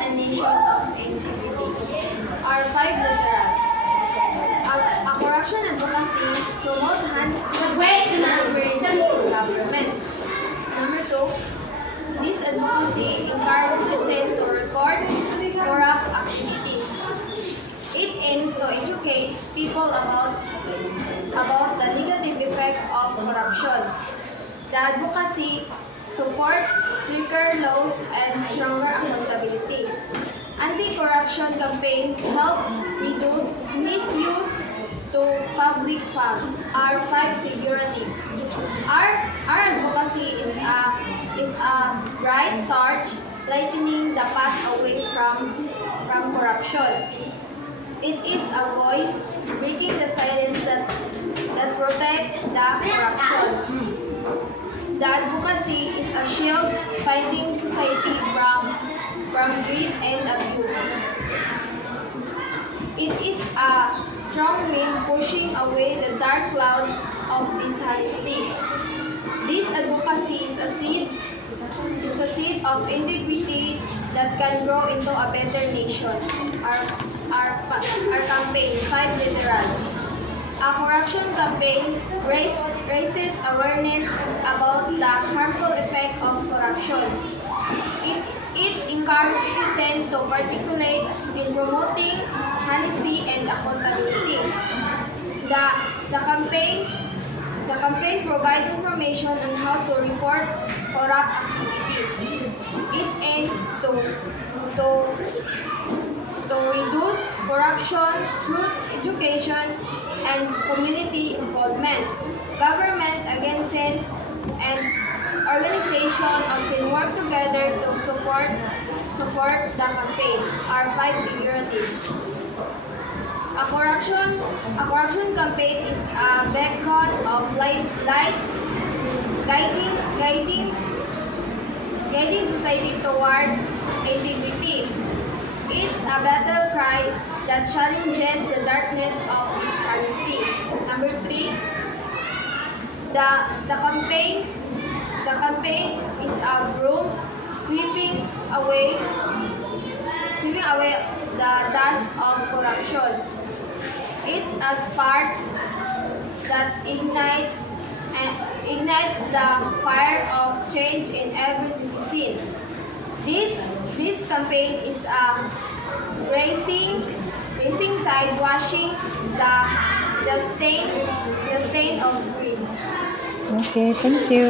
and nation of LGBT are five literal. A corruption advocacy promote honesty and transparency in government. Number two, this advocacy encourages citizens to report corrupt activities. It aims to educate people about the negative effect of corruption. The advocacy support stricter laws and stronger accountability. Anti-corruption campaigns help reduce misuse to public funds. Are five figurative. Our advocacy is a bright torch lightening the path away from corruption. It is a voice breaking the silence that protect the corruption. The advocacy is a shield fighting society from greed and abuse. It is a strong wind pushing away the dark clouds of dishonesty. This advocacy is a seed of integrity that can grow into a better nation. Our campaign, five literal. A corruption campaign raises awareness about the harmful effect of corruption. It encourages citizens to participate in promoting honesty and accountability. The campaign provides information on how to report corrupt activities. It aims to reduce corruption through education and community involvement. Government, agencies, and organizations often work together to support the campaign. Are five figurative. A corruption campaign is a beacon of light guiding society toward integrity. It's a battle cry that challenges the darkness of dishonesty. Number three, the campaign is a broom sweeping away the dust of corruption. It's a spark that ignites the fire of change in every citizen. This campaign is a racing tide washing the stain of greed. Okay, thank you.